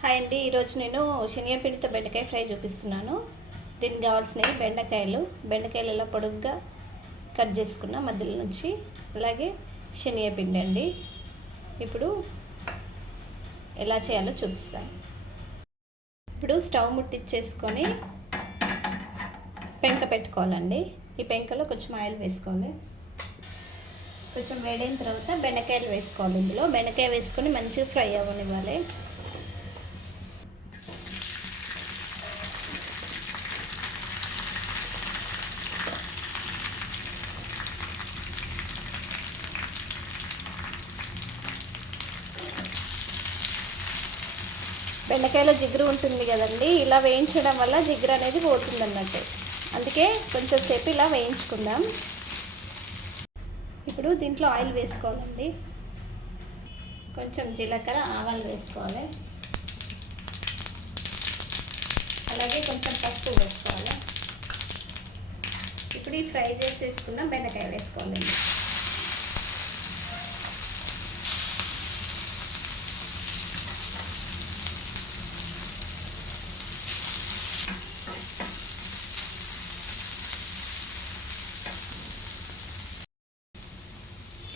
Hi అండి ఈరోజు నేను శనగపిండితో బెండకాయ ఫ్రై చూపిస్తున్నాను. దీనికి కావాల్సినవి బెండకాయలు. బెండకాయలు ఇలా పొడుగ్గా కట్ చేసుకున్న మధ్యలో నుంచి అలాగే శనగపిండి అండి. ఇప్పుడు ఎలా చేయాలో చూపిస్తాను. ఇప్పుడు స్టవ్ ముట్టించేసుకొని పెంక పెట్టుకోవాలండి. ఈ పెంకలో కొంచెం ఆయిల్ వేసుకోవాలి. కొంచెం వేడైన తర్వాత బెండకాయలు వేసుకోవాలి ఇందులో. బెండకాయ వేసుకొని మంచిగా ఫ్రై అవ్వనివ్వాలి. బెండకాయలో జిగురు ఉంటుంది కదండి ఇలా వేయించడం వల్ల జిగురు అనేది పోతుంది అన్నట్టు అందుకే కొంచెం సేపు ఇలా వేయించుకుందాం. ఇప్పుడు దీంట్లో ఆయిల్ వేసుకోవాలండి. కొంచెం జీలకర్ర ఆవాలు వేసుకోవాలి. అలాగే కొంచెం పసుపు వేసుకోవాలి. ఇప్పుడు ఈ ఫ్రై చేసేసుకున్న బెండకాయ వేసుకోవాలండి.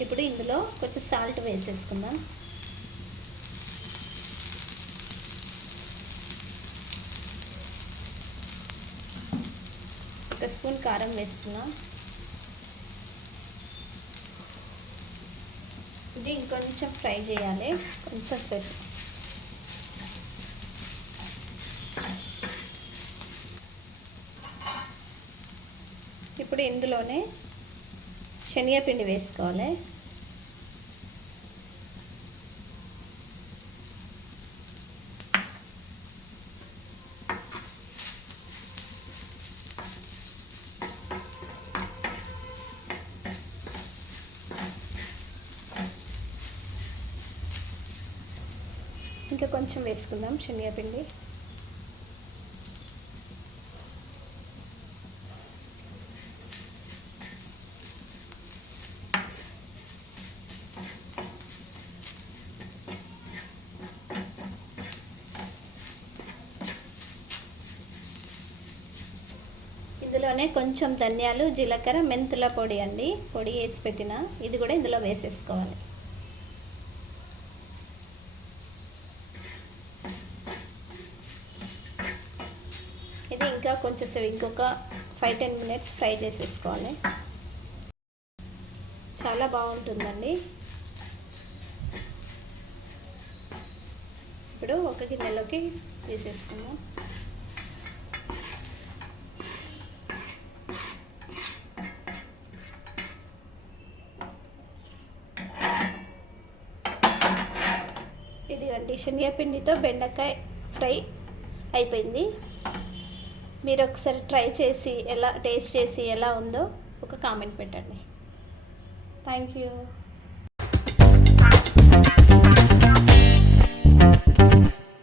ఇప్పుడు ఇందులో కొంచెం సాల్ట్ వేసేసుకుందాం. ఒక స్పూన్ కారం వేస్తున్నాం. ఇది ఇంకొంచెం ఫ్రై చేయాలి. కొంచెం సేపు. ఇప్పుడు ఇందులోనే శనగపిండి వేసుకోవాలి. ఇంకా కొంచెం వేసుకుందాం శనగపిండి. ఇందులోనే కొంచెం ధనియాలు జీలకర్ర మెంతుల పొడి అండి. పొడి వేసి పెట్టిన. ఇది కూడా ఇందులో వేసేసుకోవాలి. ఇది ఇంకా కొంచెంసేపు ఇంకొక ఫైవ్ టెన్ మినిట్స్ ఫ్రై చేసేసుకోవాలి. చాలా బాగుంటుందండి. ఇప్పుడు ఒక గిన్నెలోకి తీసేసుకుందాం. ఇదిగండి శనగపిండితో బెండకాయ ఫ్రై అయిపోయింది. మీరు ఒకసారి ట్రై చేసి ఎలా టేస్ట్ చేసి ఎలా ఉందో ఒక కామెంట్ పెట్టండి. Thank you.